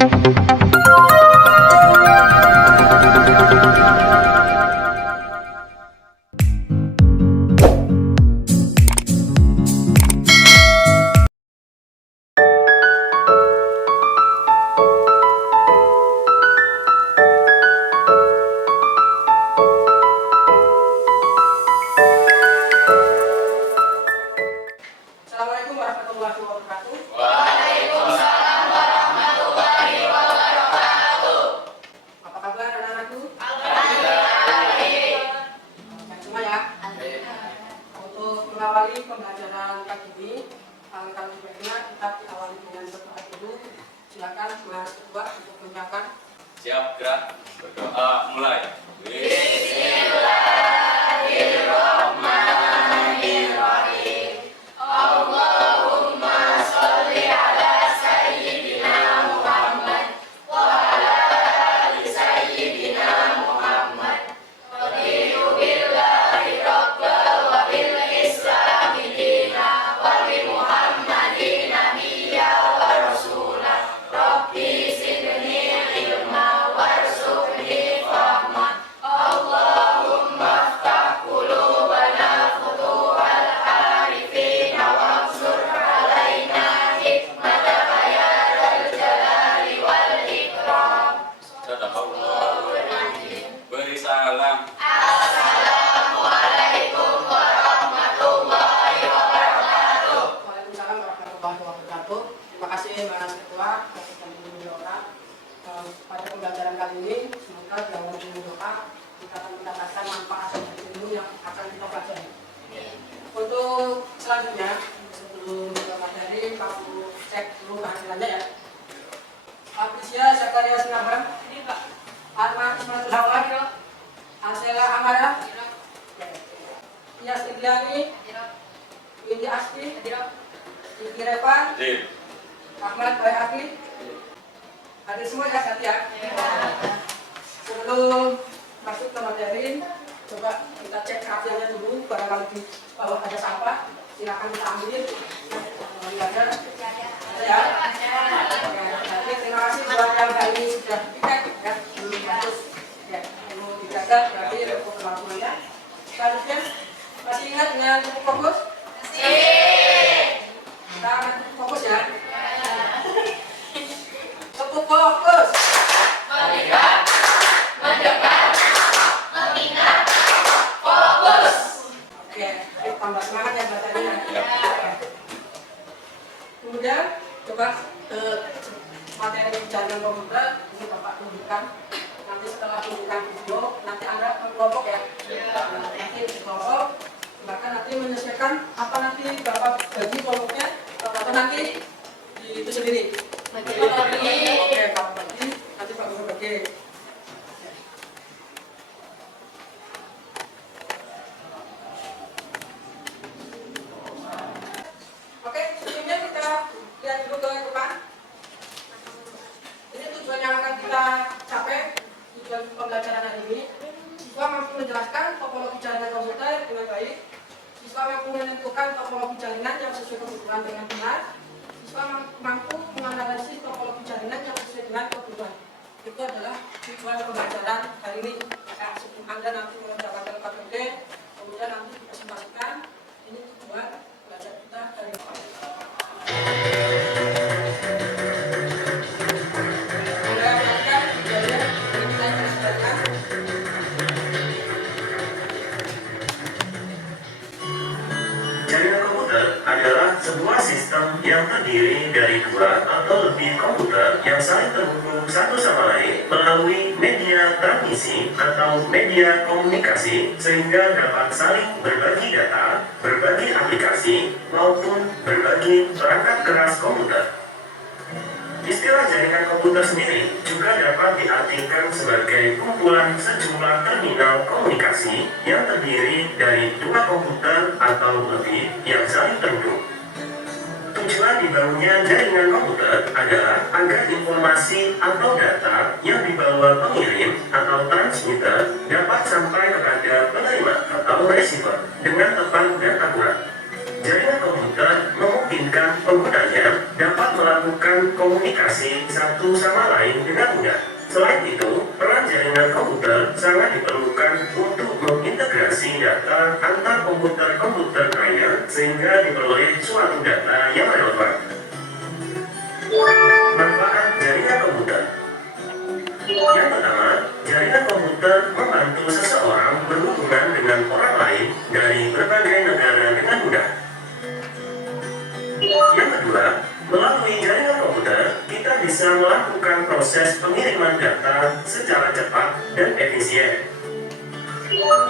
Assalamualaikum warahmatullahi wabarakatuh. Waalaikumsalam warahmatullahi wabarakatuh. Apa kabar anak-anakku? Alhamdulillah baik. Baik semua ya. Untuk mengawali pembelajaran kali ini, kalau sebaiknya kita diawali dengan berdoa dulu. Silakan Mas Ketua untuk mengucapkan. Siap, gerak, berdoa, mulai. Bismillahirrahmanirrahim. Allahumma sholli ala sayyidina Muhammad wa ala ali sayyidina Muhammad. Raditu billahi rabba wa bil islami dina wa bi Muhammadin nabiyya wa rasula. Rabbi zidni ilma warzuqni fahma. Allahumma ftah qulubana futuhal arifina wansur alaina hikmataka ya dzal jalali wal ikram. Sadaqallahu Amin. Beri salam. Assalamualaikum warahmatullahi wabarakatuh. Waalaikumsalam warahmatullahi wabarakatuh. Terima kasih Mas Ketua atas pembimbing doa. Pada pembelajaran kali ini, semoga dengan pembimbing doa kita akan mendapatkan manfaat dari ilmu yang akan kita pelajari. Untuk selanjutnya, sebelum kita pelajari, kamu cek dulu kehadirannya ya. Patricia Zakaria Sinaban, Arman Ismail Hawar, Ansela Amara, Iyas Igliani, Windy Asti, Iki Revan, Hadir. Ahmad Bayaki. Hadir semua ya, hati ya. Sebelum masuk ke materi, coba kita cek keabsahannya dulu. Barangkali di bawah ada sampah, silakan kita ambil. Ada ya. Oke, terima kasih buat yang hari ini sudah dipikat ya. Belum harus ya, perlu dijaga berarti untuk kemampuannya. Selanjutnya, masih ingat dengan cukup fokus? Kita akan cukup fokus ya. Cukup fokus. Melihat, mendengar, mengingat, fokus. Oke, ayo tambah semangat ya belajarnya. Kemudian coba materi jaringan komputer ini Bapak tunjukkan. Nanti setelah tunjukkan video, nanti Anda kelompok ya. Nanti kelompok, bahkan nanti menyesuaikan apa nanti Bapak bagi kelompoknya atau nanti itu sendiri. Oke, Bapak bagi, nanti Bapak bagi. Oke, sebelumnya kita lihat dulu ke depan. Ini tujuan yang akan kita capai, tujuan pembelajaran hari ini. Siswa mampu menjelaskan topologi jaringan komputer dengan baik. Siswa mampu menentukan topologi jaringan yang sesuai kebutuhan dengan benar. Siswa mampu menganalisis topologi jaringan yang sesuai dengan kebutuhan. Itu adalah tujuan pembelajaran hari ini. Maka sebelum Anda nanti mendapatkan KPD, kemudian nanti dipresentasikan. Ini tujuan belajar kita hari ini. Jaringan komputer adalah sebuah sistem yang terdiri dari dua atau lebih komputer yang saling terhubung satu sama lain melalui media transmisi atau media komunikasi sehingga dapat saling berbagi data, berbagi aplikasi, maupun berbagi perangkat keras komputer. Istilah jaringan komputer sendiri juga dapat diartikan sebagai kumpulan sejumlah terminal komunikasi yang terdiri dari dua komputer atau lebih yang saling terhubung. Tujuan dibangunnya jaringan komputer adalah agar informasi atau data yang dibawa pengirim atau transmitter dapat sampai kepada penerima atau receiver dengan tepat dan akurat. Jaringan komputer memungkinkan penggunanya dapat melakukan komunikasi berkomunikasi satu sama lain dengan mudah. Selain itu, peran jaringan komputer sangat diperlukan untuk mengintegrasi data antar komputer-komputer lainnya sehingga diperoleh suatu data yang relevan. Manfaat jaringan komputer. Yang pertama, jaringan komputer membantu seseorang berhubungan dengan orang lain dari berbagai negara dengan mudah. Yang kedua, melalui jaringan komputer, kita bisa melakukan proses pengiriman data secara cepat dan efisien.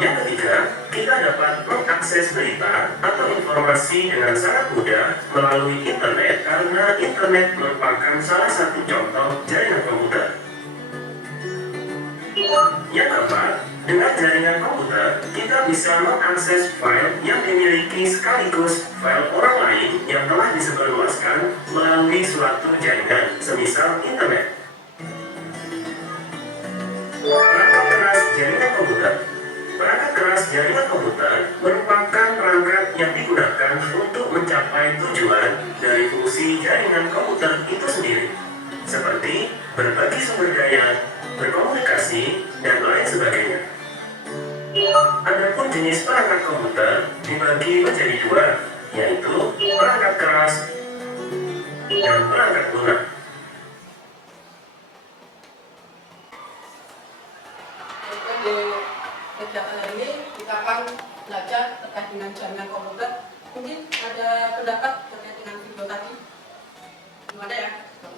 Yang ketiga, kita dapat mengakses berita atau informasi dengan sangat mudah melalui internet karena internet merupakan salah satu contoh jaringan komputer. Yang keempat, dengan jaringan komputer, kita bisa mengakses file yang dimiliki sekaligus file orang lain yang telah disebarluaskan melalui suatu jaringan, semisal internet. Perangkat keras jaringan komputer. Perangkat keras jaringan komputer merupakan perangkat yang digunakan untuk mencapai tujuan dari fungsi jaringan komputer itu sendiri, seperti berbagi sumber daya, berkomunikasi, dan lain sebagainya. Adapun jenis perangkat komputer dibagi menjadi dua, yaitu perangkat keras dan perangkat lunak. Di kegiatan hari ini kita akan belajar terkait dengan jaringan komputer. Mungkin ada pendapat terkait dengan video tadi. Gimana ya?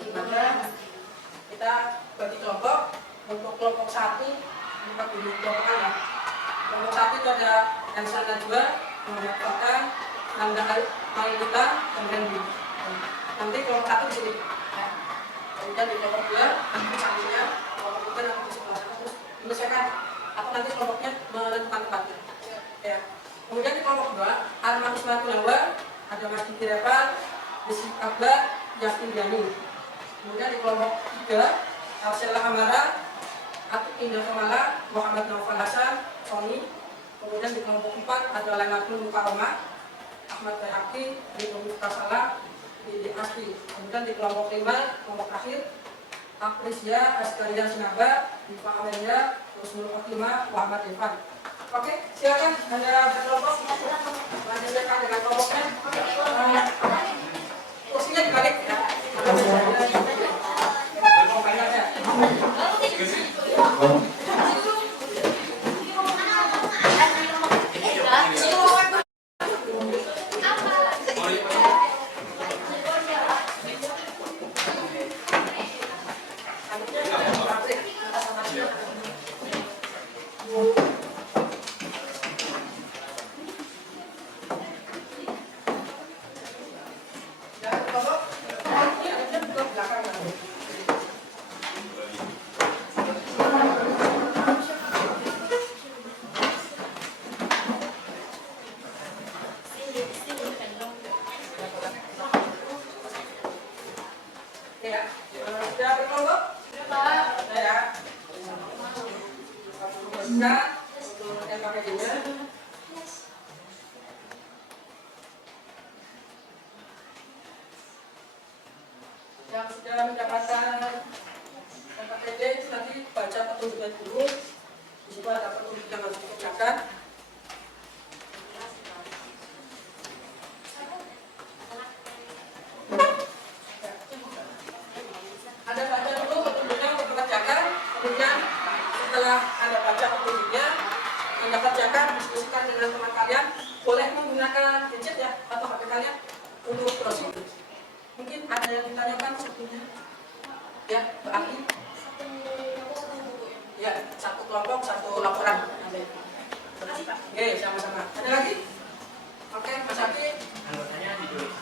Gimana? Kita bagi kelompok. Untuk kelompok 1, kita bagi kelompokkan ya. Kelompok 1 itu ada Elsa Najwa, Muhammad Fata, Nanda Mailita, dan Randy. Nanti kelompok 1 di sini. Ya. Kemudian di kelompok 2, nanti satunya kelompok 3 nanti di sebelah sana terus menyelesaikan. Atau nanti kelompoknya menentukan tempatnya. Ya. Kemudian di kelompok 2, Arman Ismail Kunawa, ada Mas Diki Repan, Desi Abla, Yasmin Diani. Kemudian di kelompok 3, Arsela Amara, Atik Indah Kamala, Muhammad Naufal Hasan, Sony. Kemudian di kelompok 4 ada Lenatul Mukaroma, Ahmad Bayaki, Rito Muftasala, Didi Asli. Kemudian di kelompok 5, kelompok akhir, Aprisia, Askaria Sinaba, Diva Amelia, Rusmul Fatima, Muhammad Irfan. Oke, silakan Anda berkelompok, lanjutkan dengan kelompoknya. Kursinya dibalik ya. Yang sudah mendapatkan KPD nanti baca petunjuknya dulu. Di situ ada petunjuk yang harus dikerjakan. Anda baca dulu petunjuknya untuk dikerjakan. Kemudian setelah Anda baca petunjuknya, Anda kerjakan, diskusikan dengan teman kalian. Boleh menggunakan gadget ya atau HP kalian untuk browsing. Mungkin ada yang ditanyakan sebetulnya. Ya, berarti ya, satu kelompok, satu laporan. Oke, sama-sama. Ada lagi? Oke, Mas Abi. Anggotanya ditulis.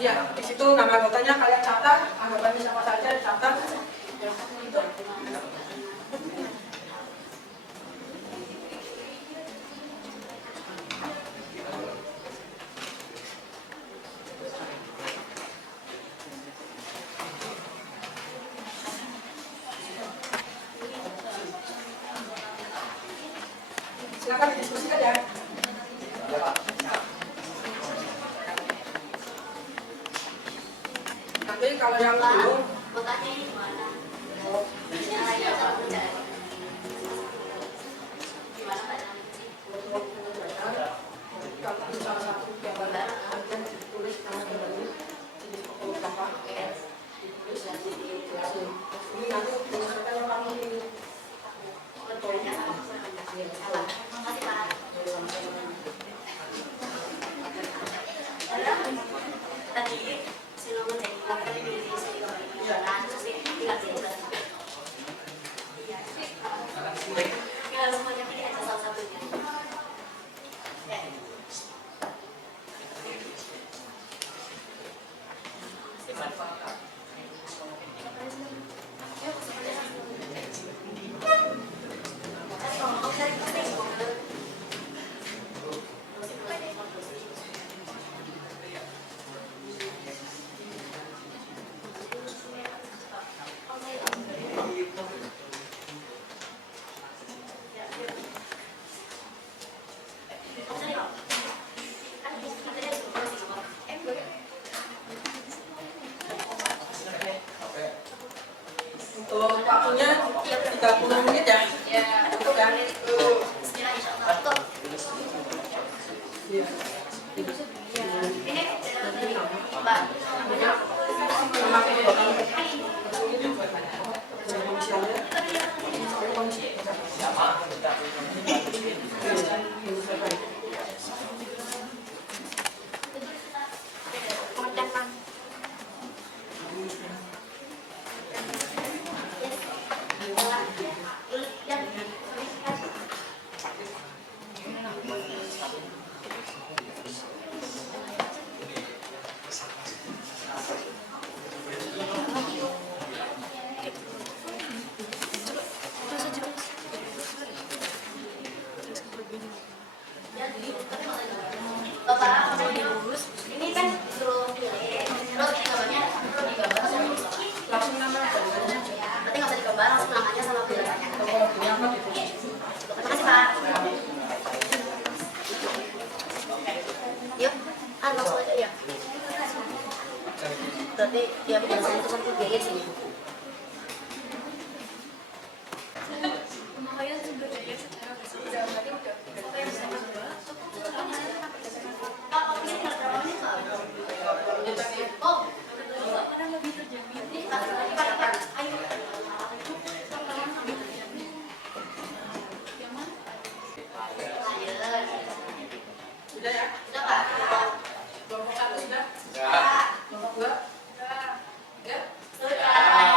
Iya, di situ nama anggotanya kalian catat, anggotanya siapa saja dicatat. Ya, itu. Silakan didiskusikan ya. Nanti kalau yang belum Waktunya 30 menit ya? Ya. Cukup kan? Bismillah, insyaallah. Tuh. Iya. Ini Mbak. Nama komisialnya. Komisi. Bapak ini kan suruh pilih, terus gambarnya perlu digambar sama Langsung nama aja. berarti nggak usah digambar, langsung namanya sama pilihannya. Topologinya apa gitu? Terima kasih Pak. Yuk, langsung aja ya. Berarti dia biasanya itu satu biaya sini. Lumayan sebenarnya secara keseluruhan berarti udah Pak, ini tinggal berapa menit Pak? Oh, karena lebih terjamin. ini Pak, ayo. Yang mana? Sudah ya? Sudah Pak? Kelompok 1 sudah? Ya. Kelompok 2? Ya? Sudah.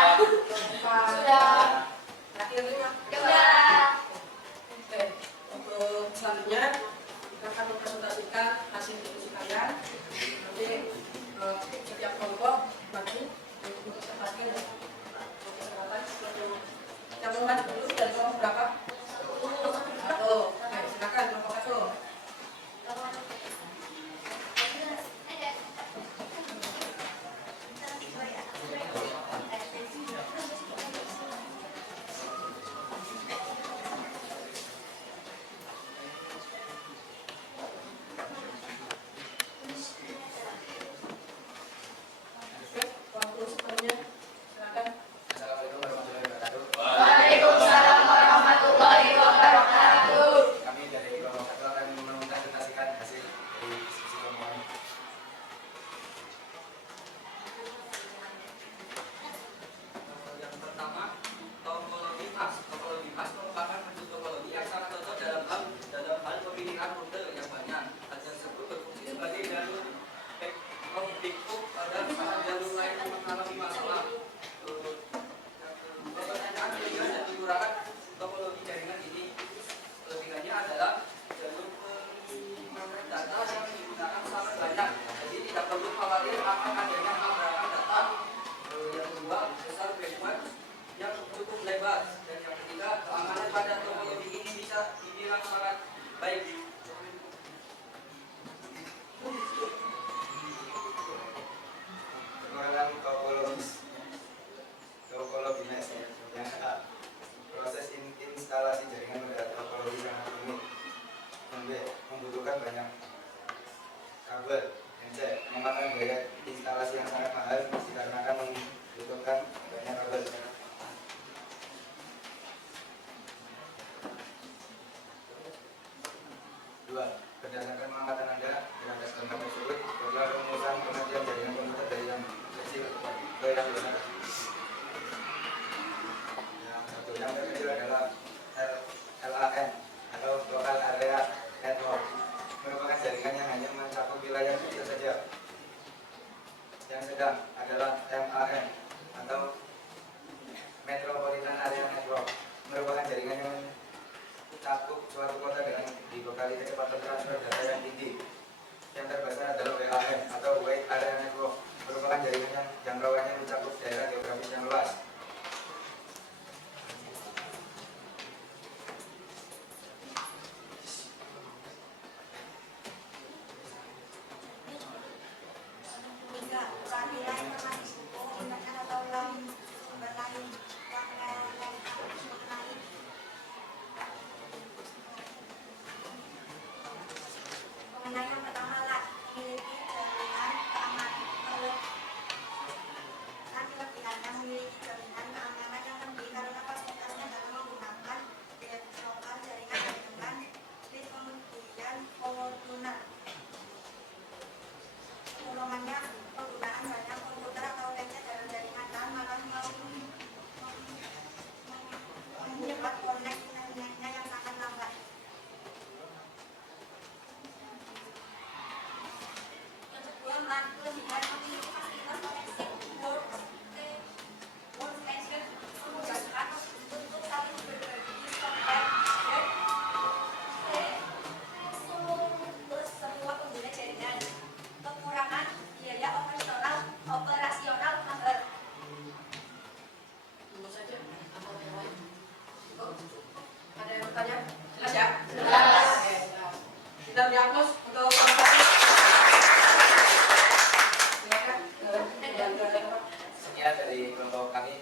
kalau kami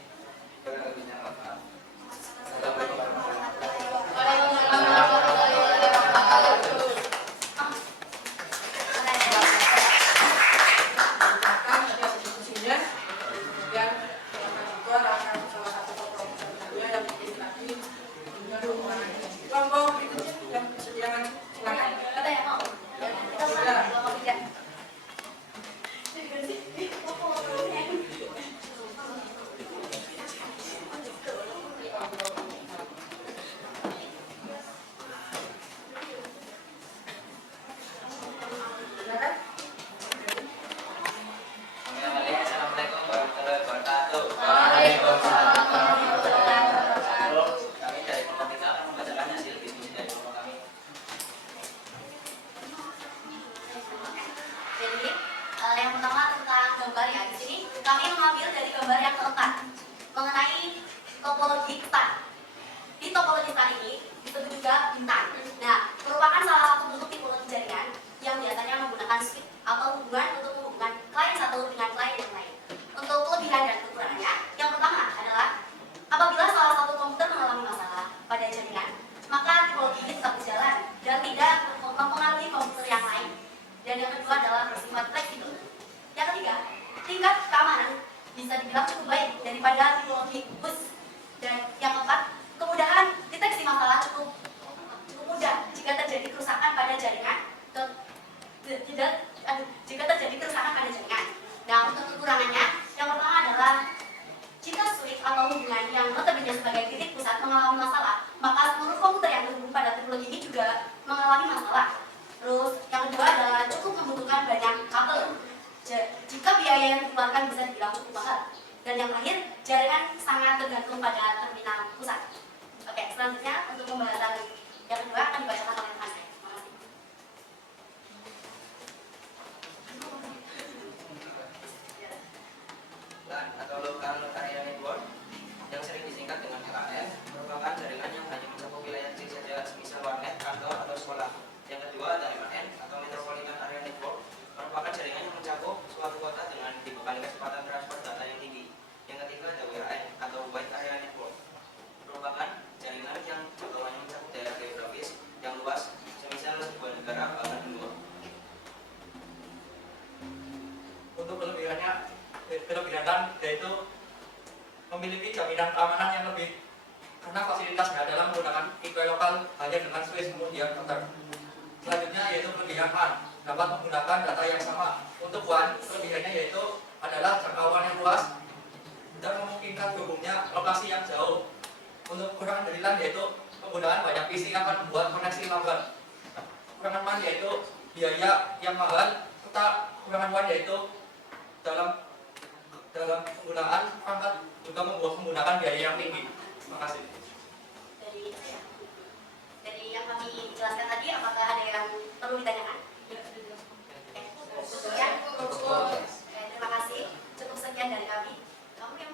kurang lebihnya maaf. Assalamualaikum warahmatullahi wabarakatuh. Waalaikumsalam warahmatullahi wabarakatuh. Silakan ada diskusinya. Kemudian silakan itu arahkan salah satu tokoh misalnya yang dipilih lagi. Kelompok berikutnya yang disediakan silakan. Kata ya mau. Kita mulai kelompok 3. Silakan. Assalamualaikum warahmatullahi wabarakatuh. Waalaikumsalam warahmatullahi wabarakatuh. Kami dari kelompok 3 akan membacakan hasil diskusi dari kelompok kami. Jadi yang pertama tentang gambar ya. Di sini kami mengambil dari gambar yang keempat mengenai topologi star. Di topologi star ini disebut juga bintang. Nah, merupakan salah satu bentuk tipologi jaringan yang biasanya menggunakan switch atau hubungan untuk menghubungkan klien satu dengan klien yang lain. Untuk kelebihan dan kekurangannya, yang pertama adalah apabila salah satu komputer mengalami masalah pada jaringan, maka tipologi ini tetap berjalan dan tidak mempengaruhi komputer yang lain. Dan yang kedua adalah bersifat fleksibel. Yang ketiga, tingkat keamanan bisa dibilang cukup baik daripada tipologi bus. Dan yang keempat, kemudahan deteksi masalah cukup mudah jika terjadi kerusakan pada jaringan. Jika terjadi kerusakan pada jaringan. Nah, untuk kekurangannya, yang pertama adalah jika switch atau hubungan yang notabene sebagai titik pusat mengalami masalah, maka seluruh komputer yang terhubung pada teknologi ini juga mengalami masalah. Terus yang kedua adalah cukup membutuhkan banyak kabel. Jika biaya yang dikeluarkan bisa dibilang cukup mahal. Dan yang terakhir, jaringan sangat tergantung pada terminal pusat. Oke, selanjutnya untuk pembahasan yang kedua akan dibacakan oleh Mas. Terima kasih. LAN atau Local Area Network yang sering disingkat dengan LAN merupakan jaringan yang hanya mencakup wilayah kecil saja, semisal warnet, kantor, atau sekolah. Yang kedua ada MAN atau Metropolitan Area Network, merupakan jaringan yang mencakup suatu kota dengan dibekali kecepatan transfer data yang tinggi. Yang ketiga ada WAN atau Wide Area Network, merupakan jaringan yang jangkauannya mencakup daerah geografis yang luas, semisal sebuah negara bahkan benua. Untuk kelebihan LAN yaitu memiliki jaminan keamanan yang lebih karena fasilitasnya adalah menggunakan IP lokal hanya dengan switch kemudian router. Selanjutnya yaitu kelebihan LAN dapat menggunakan data yang sama. Untuk WAN kelebihannya yaitu adalah jangkauan yang luas dan memungkinkan hubungnya lokasi yang jauh. Untuk kekurangan dari LAN yaitu penggunaan banyak PC akan membuat koneksi lambat. Kekurangan WAN yaitu biaya yang mahal. Kekurangan WAN yaitu dalam penggunaan perangkat juga menggunakan biaya yang tinggi. Terima kasih. Dari yang kami jelaskan tadi, apakah ada yang perlu ditanyakan? Sekian. Terima kasih. Cukup sekian dari kami. Kamu yang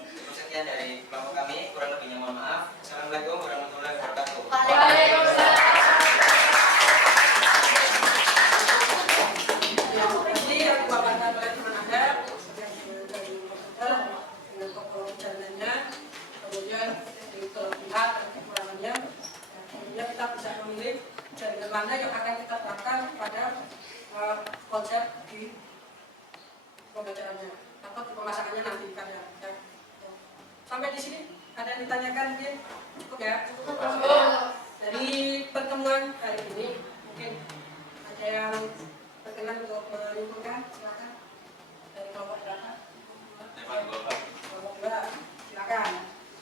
Cukup sekian dari kelompok kami, kurang lebihnya mohon maaf. Assalamualaikum warahmatullahi wabarakatuh. Waalaikumsalam. Jadi yang dipaparkan oleh teman Anda dari komputer dengan topologi jaringannya, kemudian dari kelebihan dan kekurangannya, kemudian kita bisa memilih jaringan mana yang akan kita terapkan pada konsep di pembacaannya atau di pemasakannya nanti kan ya. Sampai di sini ada yang ditanyakan mungkin cukup ya. Dari pertemuan hari ini mungkin ada yang berkenan untuk menyimpulkan, silakan dari kelompok berapa? Depan Golkar. Kelompok 2, silakan.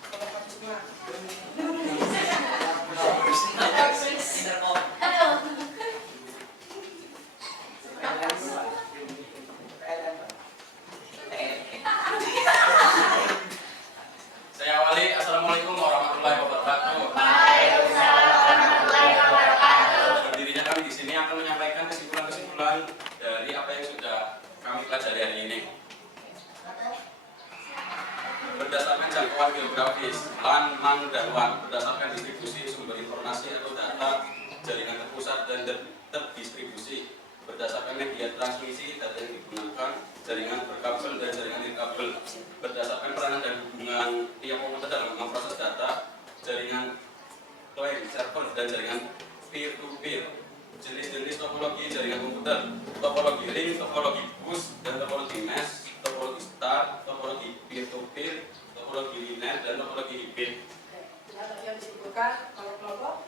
Kelompok 1 semua. Aduh. Saya awali. Assalamualaikum warahmatullahi wabarakatuh. Waalaikumsalam warahmatullahi wabarakatuh. Berdirinya kami di sini akan menyampaikan kesimpulan-kesimpulan dari apa yang sudah kami pelajari hari ini. Berdasarkan jangkauan geografis, LAN, MAN, dan WAN, berdasarkan distribusi sumber informasi atau data, jaringan terpusat dan terdistribusi, berdasarkan media transmisi data yang digunakan, jaringan berkabel dan jaringan nirkabel, berdasarkan peranan dan hubungan tiap komputer dalam memproses data, jaringan client, server, dan jaringan peer-to-peer. Jenis-jenis topologi jaringan komputer, topologi ring, topologi bus, dan topologi mesh, topologi star, topologi peer-to-peer, topologi linear, dan topologi hibrid. Tadi yang disebutkan oleh kelompok.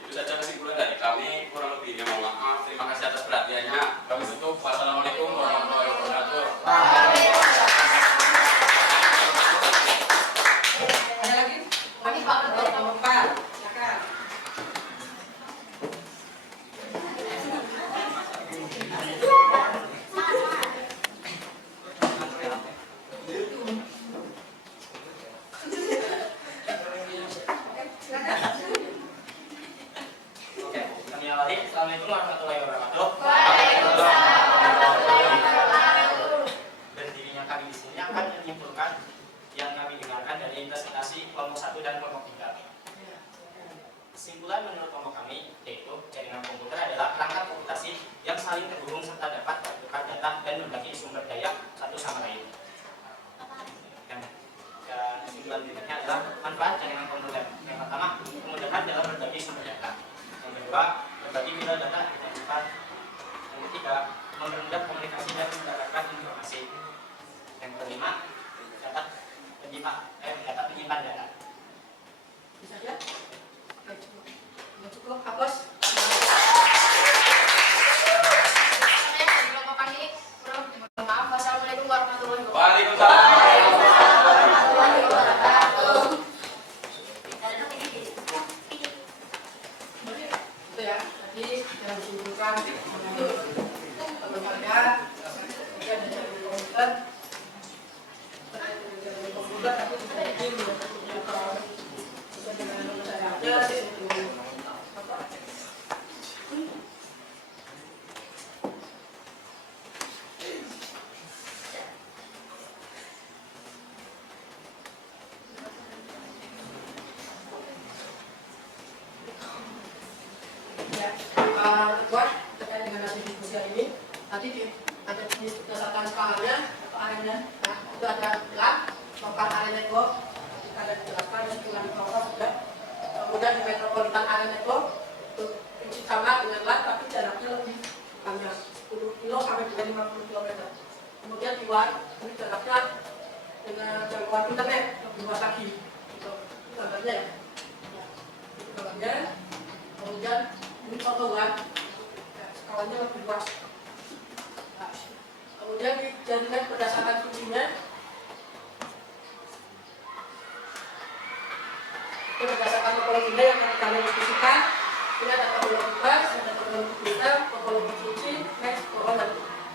Itu saja kesimpulan dari kami, kurang lebihnya mohon maaf. Terima kasih atas perhatiannya. Kami tutup. Wassalamualaikum warahmatullahi wabarakatuh. Ada lagi? Lagi Pak. Pak, silakan. Oke, kami awali. Assalamualaikum warahmatullahi wabarakatuh. Berdirinya kami di sini akan menyimpulkan yang kami dengarkan dari presentasi kelompok 1 dan kelompok 3. Kesimpulan menurut kelompok kami yaitu jaringan komputer adalah perangkat komputasi yang saling terhubung serta dapat bertukar data dan berbagi sumber daya satu sama lain. Dan kesimpulan berikutnya adalah manfaat jaringan komputer. Yang pertama, kemudahan dalam berbagi sumber data. Yang kedua, berbagi bila data ditemukan. Yang ketiga, mempermudah komunikasi dan mendapatkan informasi. Yang kelima, dapat menyimpan data. Bisa ya? Oke, cukup. Ya, cukup. Hapus. Saya dari kelompok kami kurang mohon maaf. Wassalamualaikum warahmatullahi wabarakatuh. Waalaikumsalam. Itu ya, tadi yang disimpulkan teman-teman kemudian ada jaringan komputer tapi juga ini sesuai dengan yang saya ada di situ. Ya, buat terkait dengan hasil diskusi hari ini, tadi ada jenis berdasarkan skalanya atau arenanya. Nah, itu ada lab, lokal area network, ada dijelaskan dengan lokal sudah. Kemudian di metropolitan area network, itu prinsip sama dengan lab, tapi jaraknya lebih panjang, 10 kilo sampai dengan 50 km. Kemudian di WAN, ini jaraknya dengan jangkauan internet lebih luas lagi. Itu gambarnya ya. Itu gambarnya. Kemudian ini contoh WAN, skalanya lebih luas. Nah, kemudian dijadikan berdasarkan fungsinya. Itu berdasarkan topologinya yang akan kami diskusikan. Ini ada topologi bus, ada topologi filter, topologi switching, mesh, dan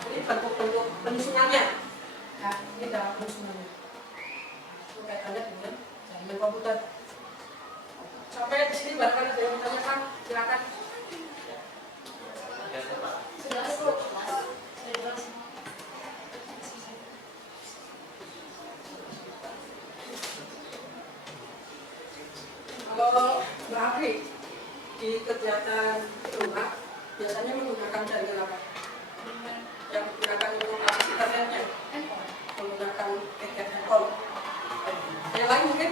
ini bentuk-bentuk penyusunannya. Nah, ini adalah penyusunannya. Itu kaitannya dengan jaringan komputer. Sampai di sini barangkali ada yang ditanyakan, silakan. Sudah cukup. Kalau Mbak Afri di kegiatan rumah biasanya menggunakan jaringan apa? Yang digunakan untuk akses internetnya, menggunakan paket handphone. Yang lain mungkin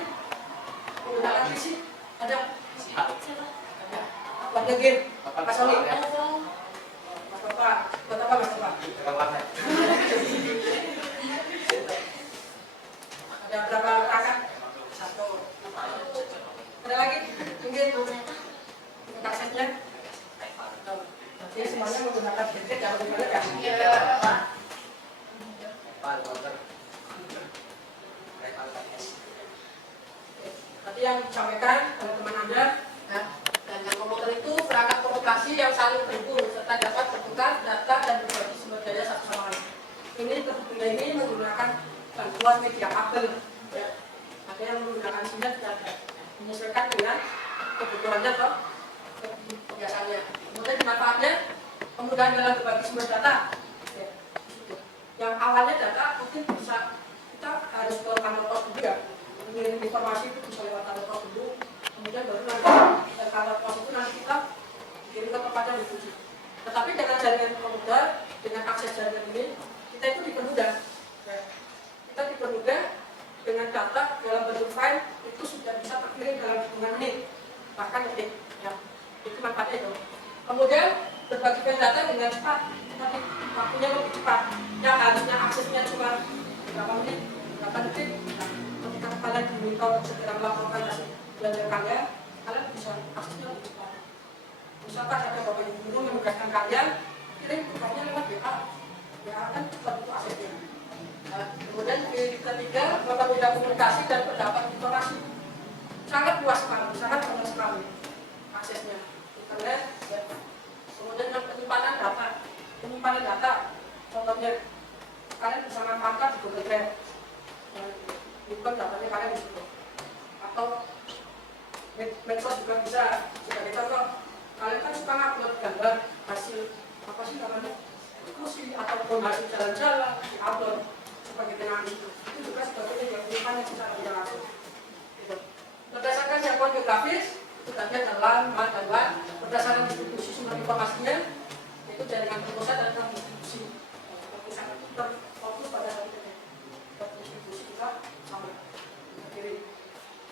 menggunakan PC, ada? Ada. Buat game, Pak Soli. Mas Bapak, buat apa Mas Bapak? Ada berapa kakak? Satu. Ada lagi? Mungkin untuk aksesnya? Jadi semuanya menggunakan gadget yang lebih banyak kan? Tadi yang disampaikan oleh teman Anda, nah, jaringan komputer itu perangkat komunikasi yang saling terhubung serta dapat bertukar data dan berbagi sumber daya satu sama lain. Ini terhubungnya ini menggunakan bantuan media kabel. Ya. Ada yang menggunakan sinyal dan menyesuaikan dengan kebutuhannya atau kebiasaannya. Kemudian manfaatnya kemudahan dalam berbagi sumber data. Ya. Yang awalnya data mungkin bisa kita harus ke kantor pos dulu ya. Mengirim informasi itu bisa lewat kantor pos dulu. Kemudian baru nanti dari kantor pos itu nanti kita kirim ke tempat yang dituju. Tetapi dengan jaringan komputer, dengan akses jaringan ini, kita itu dipermudah. Kita dipermudah dengan data dalam bentuk file itu sudah bisa terkirim dalam hitungan menit, bahkan detik. Ya, itu manfaatnya itu. Kemudian berbagi file data dengan cepat, tapi waktunya lebih cepat. Yang harusnya aksesnya cuma berapa menit, berapa detik. Nah, ketika kalian diminta untuk segera melaporkan hasil belajar kalian bisa aksesnya lebih cepat. Misalkan ada bapak ibu guru menugaskan kalian kirim tugasnya lewat WA, WA kan cepat itu aksesnya. Nah, kemudian ketiga, mempermudah komunikasi dan pendapat informasi. Sangat luas sekali aksesnya. Internet, ya. Kemudian penyimpanan data, contohnya kalian bisa manfaatkan di Google Drive, bukan datanya kalian di situ. Atau medsos juga bisa. Sebagai contoh, kalian kan suka upload gambar hasil apa sih namanya, diskusi ataupun hasil jalan-jalan diupload sebagai kenangan itu juga sebetulnya yang penyimpanan secara tidak langsung. Berdasarkan jangkauan geografis, itu tadi adalah dan wan. Berdasarkan distribusi sumber informasinya, yaitu jaringan terpusat dan terdistribusi. Terpusat itu terfokus pada satu titik. Terdistribusi juga sama kiri.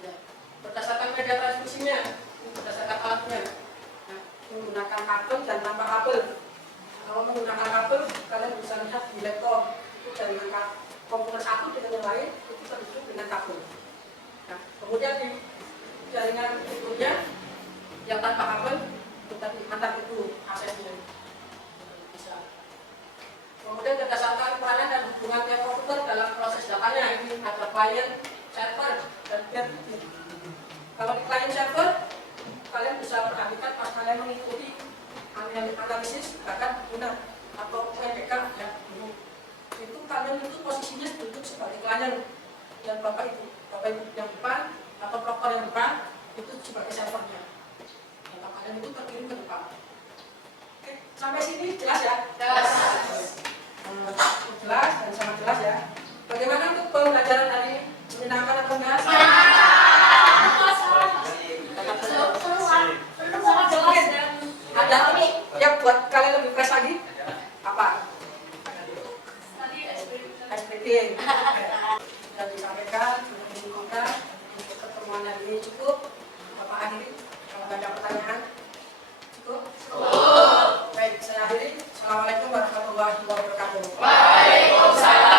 Ya. Berdasarkan media transmisinya, berdasarkan alatnya, nah, menggunakan kabel dan tanpa kabel. Kalau menggunakan kabel, kalian bisa lihat di laptop itu jaringan komputer satu dengan yang lain itu terhubung dengan kabel. Nah, kemudian di jaringan berikutnya yang tanpa kabel kita antar itu aksesnya bisa. Kemudian berdasarkan peranan dan hubungan tiap komputer dalam proses datanya, ini ada client, server, dan peer. Kalau di client server, kalian bisa perhatikan pas kalian mengikuti analisis bahkan guna atau PDK ya, itu kalian itu posisinya duduk sebagai klien dan bapak ibu yang depan atau proker yang depan itu sebagai servernya. Data kalian itu terkirim ke depan. Oke, sampai sini jelas ya? Jelas. Jelas dan sangat jelas ya. Bagaimana untuk pembelajaran hari ini? Menyenangkan atau enggak? Ada ini yang buat kalian lebih fresh lagi? Apa? SPT. Sudah disampaikan, sudah diumumkan. Untuk pertemuan hari ini cukup. Bapak akhiri. Kalau ada pertanyaan, cukup. Baik, saya akhiri. Assalamualaikum warahmatullahi wabarakatuh. Waalaikumsalam.